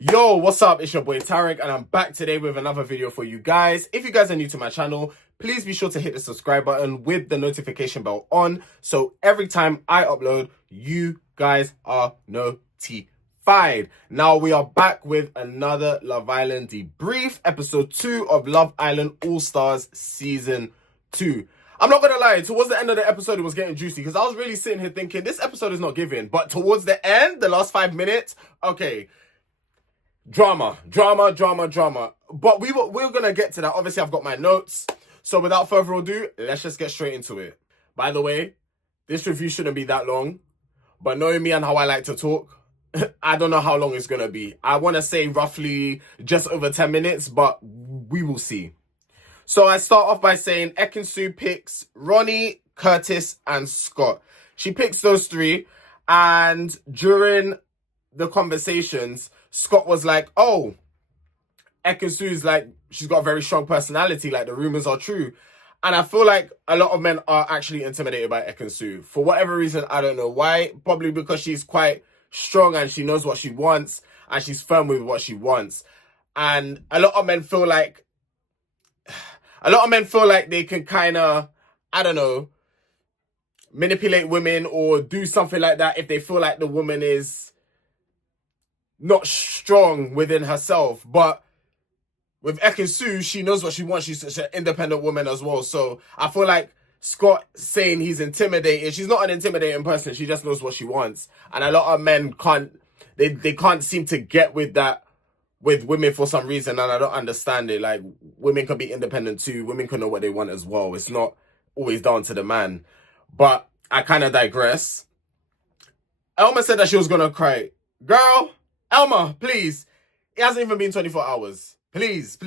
Yo, what's up? It's your boy Tarek and I'm back today with another video for you guys. If you guys are new to my channel, please be sure to hit the subscribe button with the notification bell on, so every time I upload, you guys are notified. Now we are back with another Love Island debrief, episode 2 of Love Island All Stars season 2. I'm not gonna lie, towards the end of the episode it was getting juicy because I was really sitting here thinking this episode is not giving, but towards the end, the last 5 minutes, okay, drama. But we're gonna get to that. Obviously, I've got my notes. So without further ado, let's just get straight into it. By the way, this review shouldn't be that long. But knowing me and how I like to talk, I don't know how long it's gonna be. I want to say roughly just over 10 minutes, but we will see. So I start off by saying Ekin-su picks Ronnie, Curtis, and Scott. She picks those three, and during the conversations, Scott was like, oh, Ekin-su's like, she's got a very strong personality, like the rumors are true. And I feel like a lot of men are actually intimidated by Ekin-su. For whatever reason, I don't know why. Probably because she's quite strong and she knows what she wants and she's firm with what she wants. And a lot of men feel like they can kind of, I don't know, manipulate women or do something like that if they feel like the woman is not strong within herself. But with Ekin-su, she knows what she wants. She's such an independent woman as well. So I feel like Scott saying he's intimidated, she's not an intimidating person. She just knows what she wants. And a lot of men they can't seem to get with that with women for some reason. And I don't understand it. Like, women can be independent too. Women can know what they want as well. It's not always down to the man. But I kind of digress. Elma said that she was going to cry. Girl, Elma, please. It hasn't even been 24 hours. Please,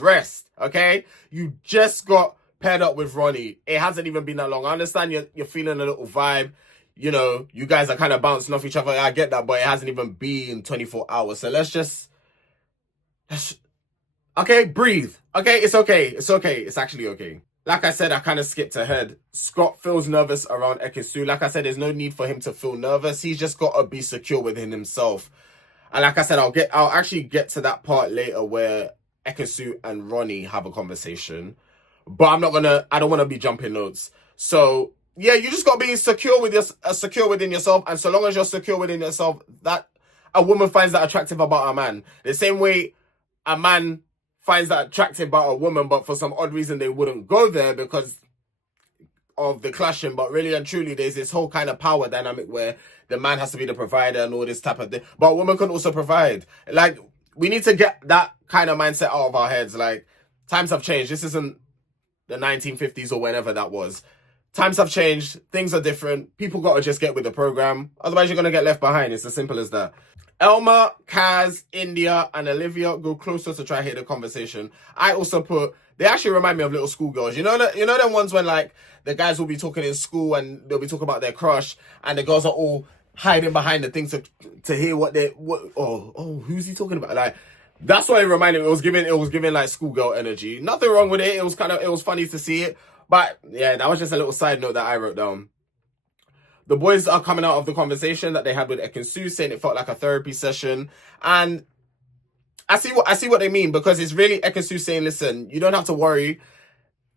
rest, okay? You just got paired up with Ronnie. It hasn't even been that long. I understand you're feeling a little vibe. You know, you guys are kind of bouncing off each other. I get that, but it hasn't even been 24 hours. So let's okay, breathe. Okay, it's okay. It's actually okay. Like I said, I kind of skipped ahead. Scott feels nervous around Ekin-su. Like I said, there's no need for him to feel nervous. He's just got to be secure within himself. And like I said, I'll actually get to that part later where Ekin-su and Ronnie have a conversation. But I don't want to be jumping notes. So yeah, you just got to be secure within yourself. And so long as you're secure within yourself, that a woman finds that attractive about a man. The same way a man finds that attractive about a woman, but for some odd reason they wouldn't go there because of the clashing. But really and truly, there's this whole kind of power dynamic where the man has to be the provider and all this type of thing. But a woman can also provide. Like, we need to get that kind of mindset out of our heads. Like, times have changed. This isn't the 1950s or whenever that was. Times have changed. Things are different. People got to just get with the program. Otherwise, you're going to get left behind. It's as simple as that. Elma, Kaz, India, and Olivia go closer to try to hear the conversation. I also put, they actually remind me of little schoolgirls. You know them ones when, like, the guys will be talking in school and they'll be talking about their crush and the girls are all hiding behind the things to hear who's he talking about? Like, that's what it reminded me. It was giving like schoolgirl energy. Nothing wrong with it. It was funny to see it. But yeah, that was just a little side note that I wrote down. The boys are coming out of the conversation that they had with Ekin-su, saying it felt like a therapy session. And I see what they mean, because it's really Ekin-su saying, listen, you don't have to worry.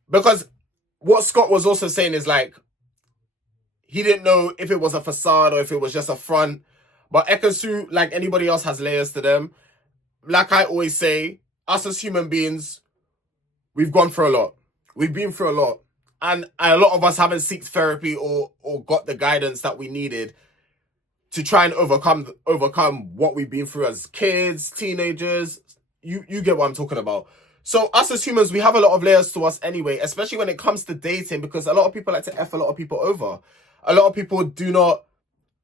Because what Scott was also saying is, like, he didn't know if it was a facade or if it was just a front. But Ekin-su, like anybody else, has layers to them. Like I always say, us as human beings, we've gone through a lot. We've been through a lot. And a lot of us haven't sought therapy or got the guidance that we needed to try and overcome what we've been through as kids, teenagers. You get what I'm talking about. So us as humans, we have a lot of layers to us anyway, especially when it comes to dating, because a lot of people like to F a lot of people over. A lot of people do not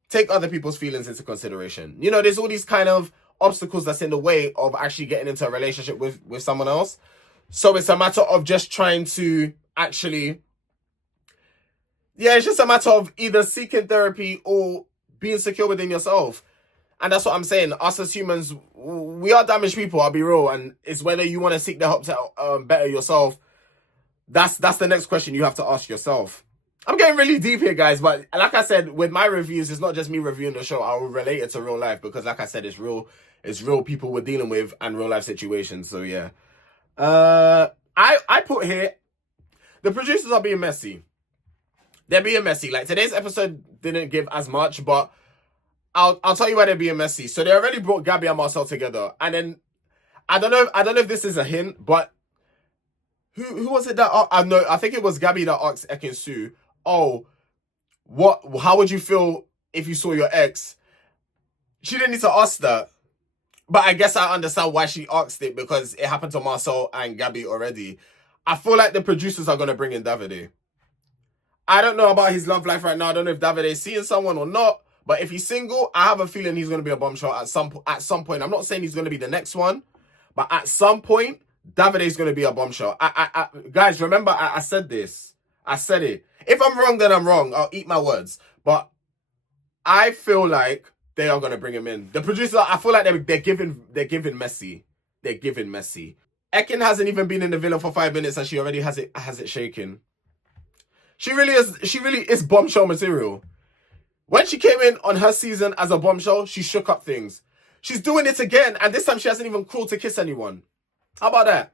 take other people's feelings into consideration. You know, there's all these kind of obstacles that's in the way of actually getting into a relationship with someone else. So it's a matter of just trying to actually... Yeah, it's just a matter of either seeking therapy or being secure within yourself. And that's what I'm saying. Us as humans, we are damaged people, I'll be real. And it's whether you want to seek the help to better yourself. That's the next question you have to ask yourself. I'm getting really deep here, guys. But like I said, with my reviews, it's not just me reviewing the show. I will relate it to real life because, like I said, it's real. It's real people we're dealing with and real life situations. So yeah. I put here, the producers are being messy. They're being messy. Like, today's episode didn't give as much, but I'll tell you why they're being messy. So they already brought Gabby and Marcel together, and then I don't know if this is a hint, but who was it that I think it was Gabby that asked ekin-su, oh, how would you feel if you saw your ex? She didn't need to ask that. But I guess I understand why she asked it, because it happened to Marcel and Gabby already. I feel like the producers are going to bring in Davide. I don't know about his love life right now. I don't know if Davide is seeing someone or not. But if he's single, I have a feeling he's going to be a bombshell at some point. I'm not saying he's going to be the next one. But at some point, Davide is going to be a bombshell. Guys, remember, I said this. I said it. If I'm wrong, then I'm wrong. I'll eat my words. But I feel like they are going to bring him in. The producers, I feel like they're giving Messi. They're giving Messi. Ekin hasn't even been in the villa for 5 minutes and she already has it shaking. She really is bombshell material. When she came in on her season as a bombshell, she shook up things. She's doing it again, and this time she hasn't even crawled to kiss anyone. How about that?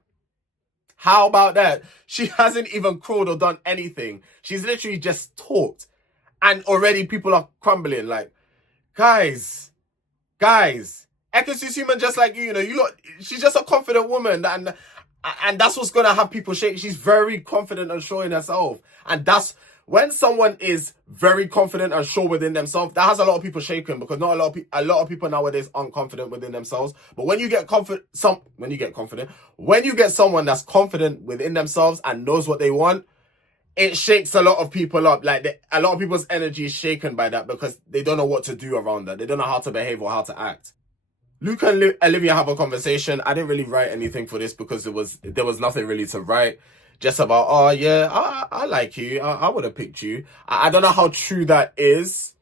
How about that? She hasn't even crawled or done anything. She's literally just talked. And already people are crumbling. Like, guys, ekin-su's human just like you, she's just a confident woman, and that's what's gonna have people shake. She's very confident and sure in herself, and that's when someone is very confident and sure within themselves, that has a lot of people shaken, because not a lot of people nowadays aren't confident within themselves. But when you get when you get someone that's confident within themselves and knows what they want, it shakes a lot of people up. Like, a lot of people's energy is shaken by that, because they don't know what to do around that. They don't know how to behave or how to act. Luke and Olivia have a conversation. I didn't really write anything for this because there was nothing really to write. Just about, oh yeah, I like you. I would have picked you. I don't know how true that is,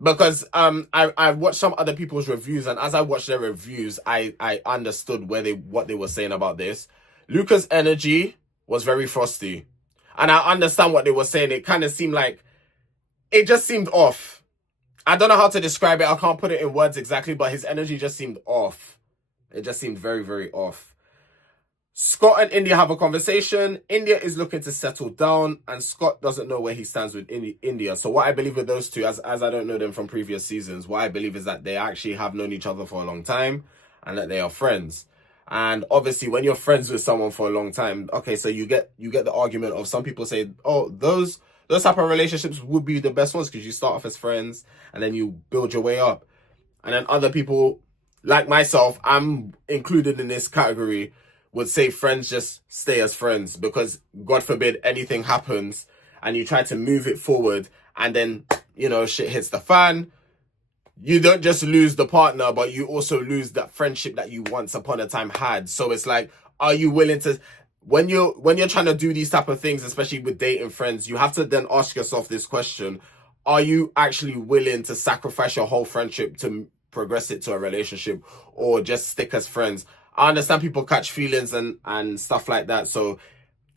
because I watched some other people's reviews, and as I watched their reviews, I understood what they were saying about this. Luca's energy was very frosty. And I understand what they were saying. It kind of seemed like, it just seemed off. I don't know how to describe it. I can't put it in words exactly, but his energy just seemed off. It just seemed very, very off. Scott and India have a conversation. India is looking to settle down, and Scott doesn't know where he stands with India. So what I believe with those two, as I don't know them from previous seasons, what I believe is that they actually have known each other for a long time, and that they are friends. And obviously, when you're friends with someone for a long time, okay, so you get the argument of, some people say, oh, those type of relationships would be the best ones, because you start off as friends and then you build your way up. And then other people, like myself, I'm included in this category, would say friends just stay as friends, because God forbid anything happens and you try to move it forward, and then, shit hits the fan. You don't just lose the partner, but you also lose that friendship that you once upon a time had. So it's like, are you willing to, when you're trying to do these type of things, especially with dating friends, you have to then ask yourself this question: are you actually willing to sacrifice your whole friendship to progress it to a relationship, or just stick as friends? I understand people catch feelings and stuff like that, so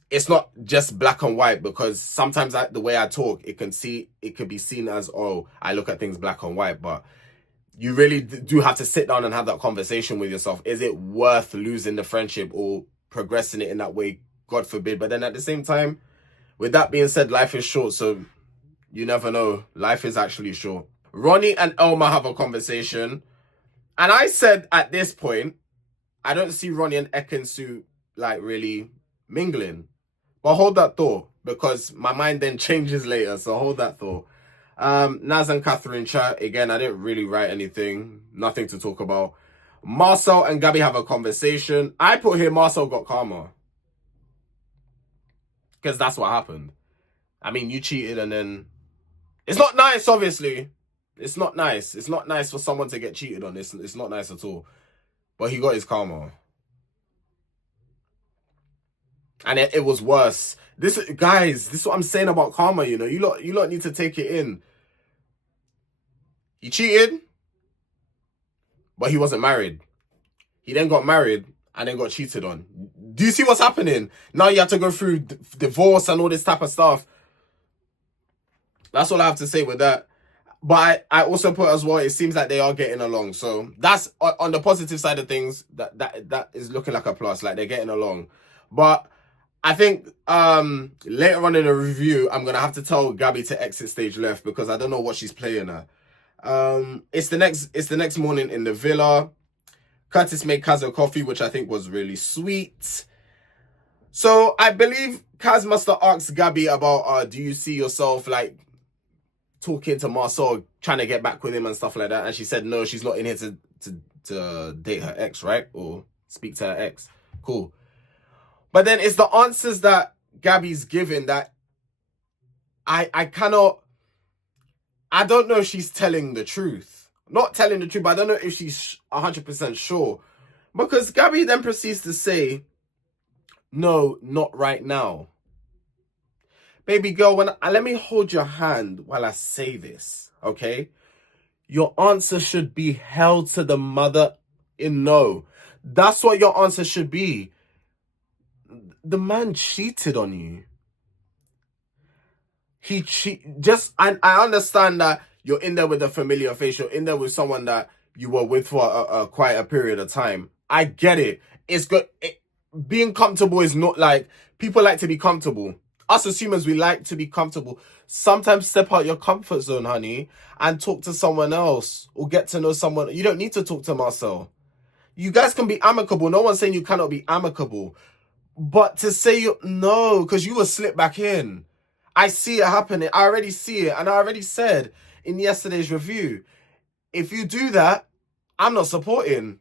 it's not just black and white, because sometimes the way I talk, it could be seen as, oh, I look at things black and white, but you really do have to sit down and have that conversation with yourself. Is it worth losing the friendship or progressing it in that way? God forbid. But then at the same time, with that being said, life is short, so you never know. Life is actually short. Ronnie and Elma have a conversation, and I said at this point, I don't see Ronnie and ekin-su like really mingling. But hold that thought, because my mind then changes later, so hold that thought. Naz and Catherine chat. Again, I didn't really write anything. Nothing to talk about. Marcel and Gabby have a conversation. I put here Marcel got karma, because that's what happened. I mean, you cheated, and then... It's not nice, obviously. It's not nice. It's not nice for someone to get cheated on. It's not nice at all. But he got his karma. And it was worse. This is what I'm saying about karma, You lot need to take it in. He cheated, but he wasn't married. He then got married and then got cheated on. Do you see what's happening? Now you have to go through divorce and all this type of stuff. That's all I have to say with that. But I also put as well, it seems like they are getting along. So that's on the positive side of things, that is looking like a plus. Like they're getting along. But I think later on in the review, I'm gonna have to tell Gabby to exit stage left because I don't know what she's playing at. It's the next morning in the villa. Curtis made Kaz a coffee, which I think was really sweet. So I believe Kaz must have asked Gabby about, do you see yourself like talking to Marcel, trying to get back with him and stuff like that? And she said no, she's not in here to date her ex, right? Or speak to her ex. Cool. But then it's the answers that Gabby's giving that I cannot... I don't know if she's telling the truth. Not telling the truth, but I don't know if she's 100% sure. Because Gabby then proceeds to say, no, not right now. Baby girl, let me hold your hand while I say this, okay? Your answer should be held to the mother in no. That's what your answer should be. The man cheated on you. I understand that you're in there with a familiar face. You're in there with someone that you were with for quite a period of time. I get it. It's good. Being comfortable is not like... People like to be comfortable. Us as humans, we like to be comfortable. Sometimes step out your comfort zone, honey, and talk to someone else or get to know someone. You don't need to talk to Marcel. You guys can be amicable. No one's saying you cannot be amicable. But to say no, because you will slip back in. I see it happening. I already see it. And I already said in yesterday's review, if you do that, I'm not supporting.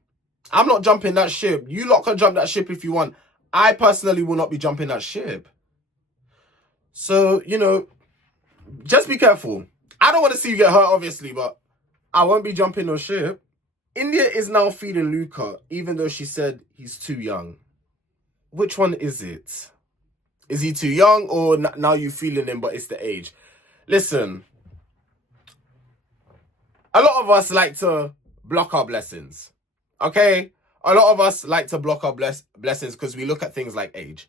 I'm not jumping that ship. You lot can jump that ship if you want. I personally will not be jumping that ship. So, just be careful. I don't want to see you get hurt, obviously, but I won't be jumping no ship. India is now feeding Luca, even though she said he's too young. Which one is it? Is he too young, or now you feeling him, but it's the age? Listen, a lot of us like to block our blessings, okay? A lot of us like to block our blessings because we look at things like age.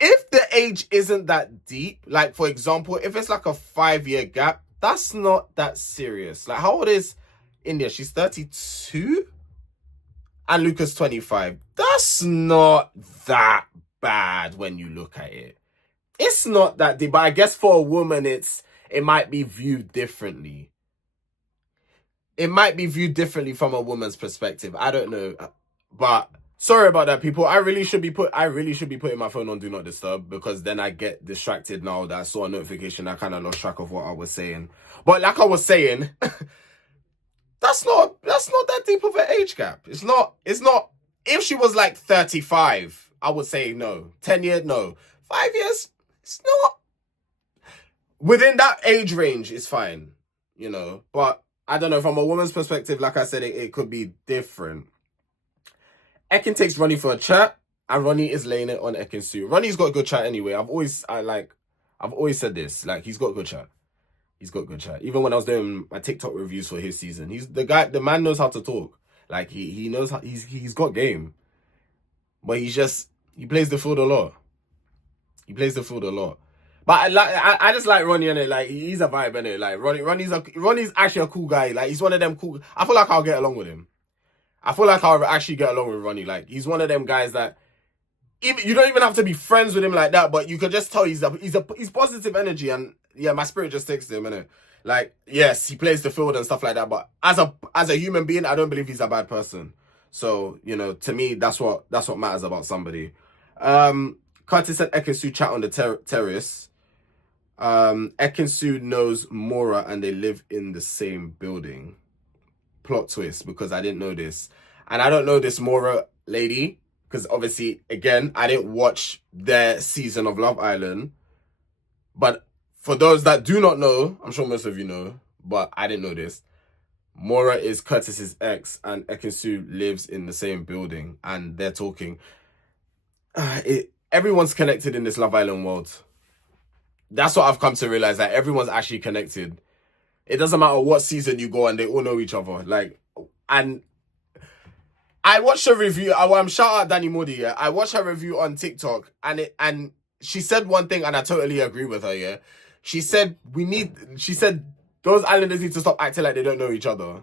If the age isn't that deep, like, for example, if it's like a 5-year gap, that's not that serious. Like, how old is India? She's 32? And Luca's 25. That's not that bad when you look at it. It's not that deep, but I guess for a woman, it might be viewed differently. It might be viewed differently from a woman's perspective. I don't know, but sorry about that, people. I really should be putting my phone on Do Not Disturb because then I get distracted now that I saw a notification. I kind of lost track of what I was saying. But like I was saying, that's not that deep of an age gap. It's not. If she was like 35, I would say no. 10 years, no. 5 years, it's not. Within that age range, it's fine, But I don't know, from a woman's perspective, like I said, it could be different. Ekin takes Ronnie for a chat, and Ronnie is laying it on ekin-su. Ronnie's got good chat anyway. I've always said this. Like, he's got good chat. He's got good chat. Even when I was doing my TikTok reviews for his season, he's the man knows how to talk. Like, he knows how, he's got game. But he plays the field a lot. He plays the field a lot. But I just like Ronnie, innit? Like, he's a vibe, innit? Like, Ronnie's actually a cool guy. Like, he's one of them cool... I feel like I'll get along with him. I feel like I'll actually get along with Ronnie. Like, he's one of them guys that... you don't even have to be friends with him like that, but you can just tell he's positive energy, and yeah, my spirit just takes to him, innit? Like, yes, he plays the field and stuff like that, but as a human being, I don't believe he's a bad person. So, to me, that's what matters about somebody. Curtis and ekin-su chat on the terrace. Ekin-su knows Mora and they live in the same building. Plot twist, because I didn't know this. And I don't know this Mora lady, because obviously, again, I didn't watch their season of Love Island. But for those that do not know, I'm sure most of you know, but I didn't know this. Mora is Curtis's ex, and ekin-su lives in the same building, and they're talking. Everyone's connected in this Love Island world. That's what I've come to realize, that everyone's actually connected. It doesn't matter what season you go, and they all know each other. Like, and I watched a review. I'm shout out Danny Moody. Yeah, I watched her review on TikTok, and she said one thing, and I totally agree with her. Yeah, she said Those islanders need to stop acting like they don't know each other.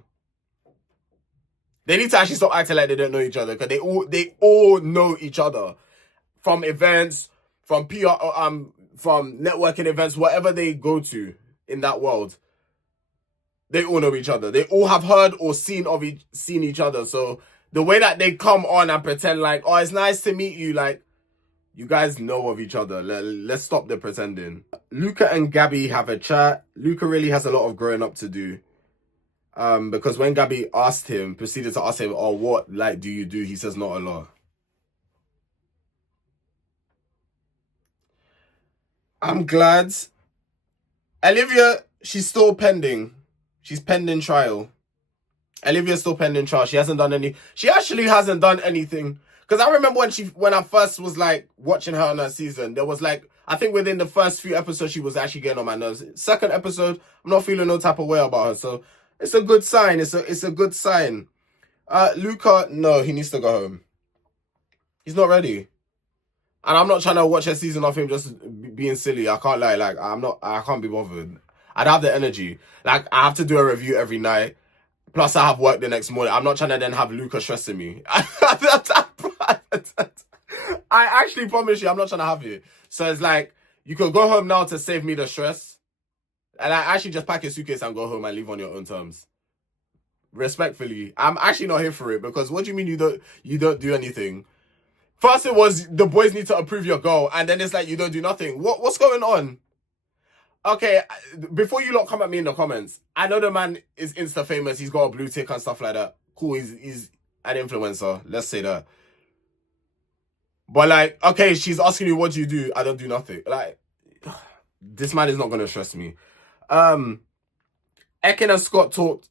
They need to actually stop acting like they don't know each other, because they all know each other from events, from PR, from networking events, whatever they go to in that world. They all know each other. They all have heard or seen each other. So the way that they come on and pretend like, oh, it's nice to meet you, like, you guys know of each other. Let's stop the pretending. Luca and Gabby have a chat. Luca really has a lot of growing up to do. Because when Gabby proceeded to ask him, oh, what like do you do? He says not a lot. I'm glad. Olivia, she's still pending. She's pending trial. Olivia's still pending trial. She actually hasn't done anything. Because I remember when I first was like watching her on that season, there was like, I think within the first few episodes, she was actually getting on my nerves. Second episode, I'm not feeling no type of way about her. So it's a good sign. It's a good sign. Luca, no, he needs to go home. He's not ready. And I'm not trying to watch a season of him just being silly. I can't lie. Like, I can't be bothered. I'd have the energy. Like, I have to do a review every night. Plus, I have work the next morning. I'm not trying to then have Luca stressing me. I actually promise you, I'm not trying to have it. So it's like, you could go home now to save me the stress. And I actually just pack your suitcase and go home and leave on your own terms. Respectfully, I'm actually not here for it, because what do you mean you don't do anything? First it was the boys need to approve your goal, and then it's like you don't do nothing. What's going on? Okay, before you lot come at me in the comments, I know the man is Insta famous. He's got a blue tick and stuff like that. Cool, he's an influencer. Let's say that. But like, okay, she's asking you, what do you do? I don't do nothing. Like, this man is not going to stress me. Ekin and Scott talked.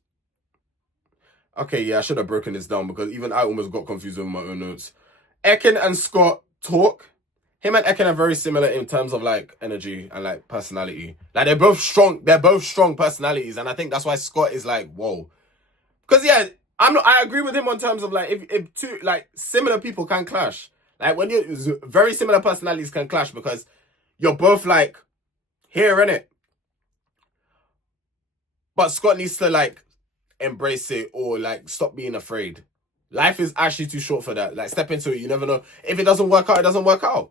Okay, yeah, I should have broken this down, because even I almost got confused with my own notes. Ekin and Scott talk. Him and Ekin are very similar in terms of like energy and like personality. Like, they're both strong personalities, and I think that's why Scott is like, whoa. Because yeah, I agree with him on terms of like, if two like similar people can clash. Like, when very similar personalities can clash, because you're both like here, innit? But Scott needs to like embrace it, or like stop being afraid. Life is actually too short for that. Like, step into it. You never know. If it doesn't work out, it doesn't work out.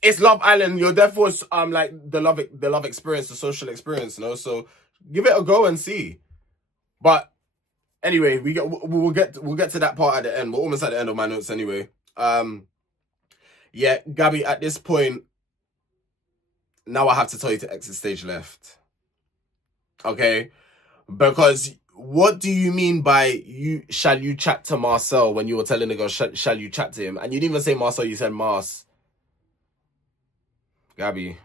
It's Love Island. You're there for like the love experience, the social experience, you know. So give it a go and see. But anyway, we'll get to that part at the end. We're almost at the end of my notes anyway. Yeah, Gabby, at this point, now I have to tell you to exit stage left. Okay? Because what do you mean by shall you chat to Marcel when you were telling the girl, shall you chat to him? And you didn't even say Marcel, you said Mars. Gabby.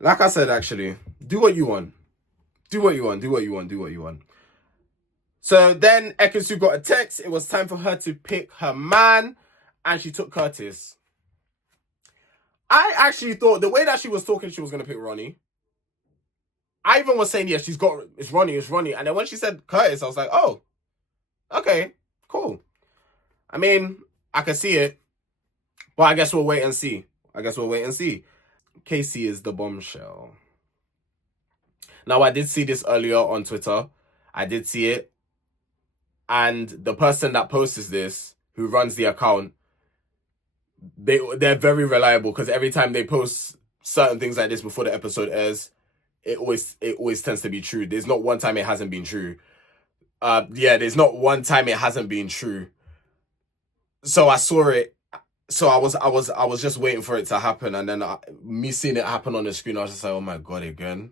Like I said, actually, do what you want. Do what you want. So then ekin-su got a text. It was time for her to pick her man, and she took Curtis. I actually thought the way that she was talking, she was going to pick Ronnie. I even was saying, yeah, it's Ronnie. And then when she said Curtis, I was like, oh, okay, cool. I mean, I can see it, but I guess we'll wait and see. Casey is the bombshell. Now, I did see this earlier on Twitter. I did see it. And the person that posts this, who runs the account, they're very reliable, because every time they post certain things like this before the episode airs, it always tends to be true. There's not one time it hasn't been true. There's not one time it hasn't been true. So I saw it. So I was just waiting for it to happen, and then me seeing it happen on the screen, I was just like, oh my god, again.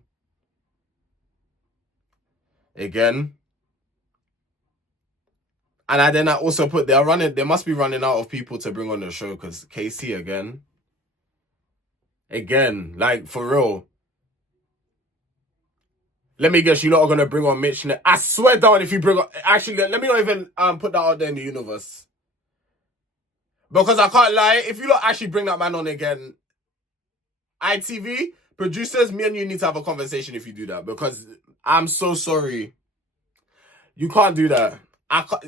And then I also put they must be running out of people to bring on the show, because Casey again, like, for real. Let me guess, you lot are gonna bring on Mitch. I swear down, if you bring on, actually, let me not even put that out there in the universe, because I can't lie. If you lot actually bring that man on again, ITV producers, me and you need to have a conversation if you do that, because I'm so sorry. You can't do that.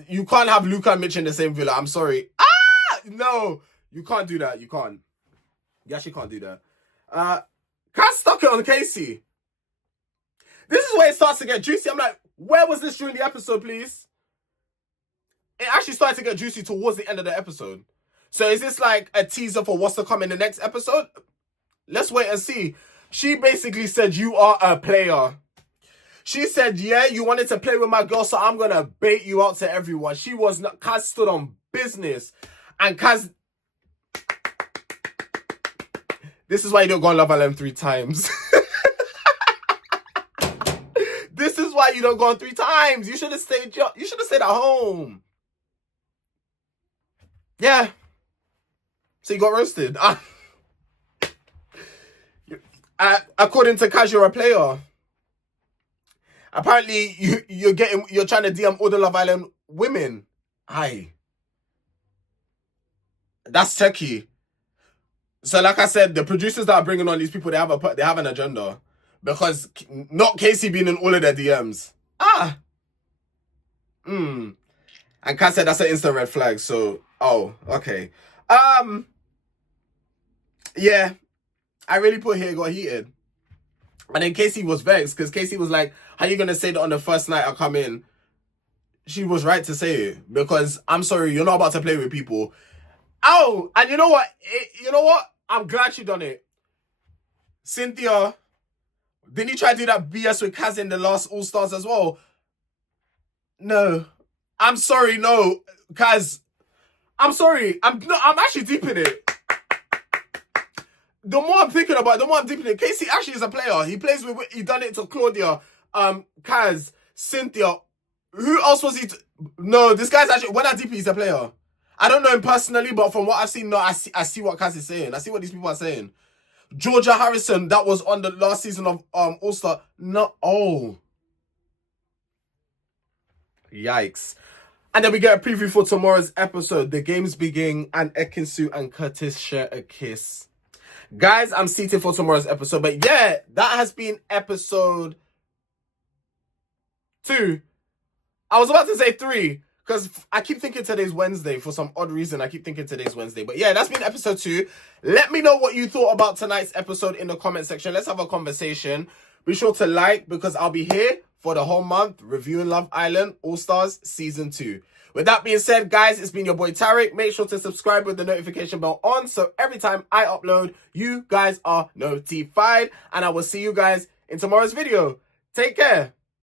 You can't have Luca and Mitch in the same villa. I'm sorry. No, you can't do that. You actually can't do that. Kat stuck it on Casey. This is where it starts to get juicy. I'm like, where was this during the episode, please? It actually started to get juicy towards the end of the episode. So is this like a teaser for what's to come in the next episode? Let's wait and see. She basically said, you are a player. She said, yeah, you wanted to play with my girl, so I'm going to bait you out to everyone. She was not... Kaz stood on business. And Kaz... This is why you don't go on Love Island 3 times. This is why you don't go on 3 times. You should have stayed at home. Yeah. So you got roasted. According to Kaz, you're a player. Apparently, you're trying to DM all the Love Island women. Aye. That's techie. So, like I said, the producers that are bringing on these people, they have an agenda, because not Casey being in all of their DMs. And Kaz said that's an instant red flag. So, okay. Yeah, I really put here got heated. And then Casey was vexed, because Casey was like, how you going to say that on the first night I come in? She was right to say it, because I'm sorry, you're not about to play with people. And you know what? I'm glad she done it. Cynthia, didn't you try to do that BS with Kaz in the last All-Stars as well? No. I'm sorry, no. Kaz, I'm sorry. I'm actually deep in it. The more I'm thinking about it, the more I'm deep in it. Casey actually is a player. He done it to Claudia, Kaz, Cynthia. Who else was he? No, this guy's actually, when I deep, he's a player. I don't know him personally, but from what I've seen, no, I see what Kaz is saying. I see what these people are saying. Georgia Harrison, that was on the last season of All-Star. No, yikes. And then we get a preview for tomorrow's episode. The games begin, and Ekin-su and Curtis share a kiss. Guys, I'm seated for tomorrow's episode. But yeah, that has been episode 2. I was about to say 3, because I keep thinking today's Wednesday. For some odd reason, I keep thinking today's Wednesday. But yeah, that's been episode 2. Let me know what you thought about tonight's episode in the comment section. Let's have a conversation. Be sure to like, because I'll be here for the whole month reviewing Love Island All-Stars Season 2. With that being said, guys, it's been your boy Tarek. Make sure to subscribe with the notification bell on, so every time I upload, you guys are notified. And I will see you guys in tomorrow's video. Take care.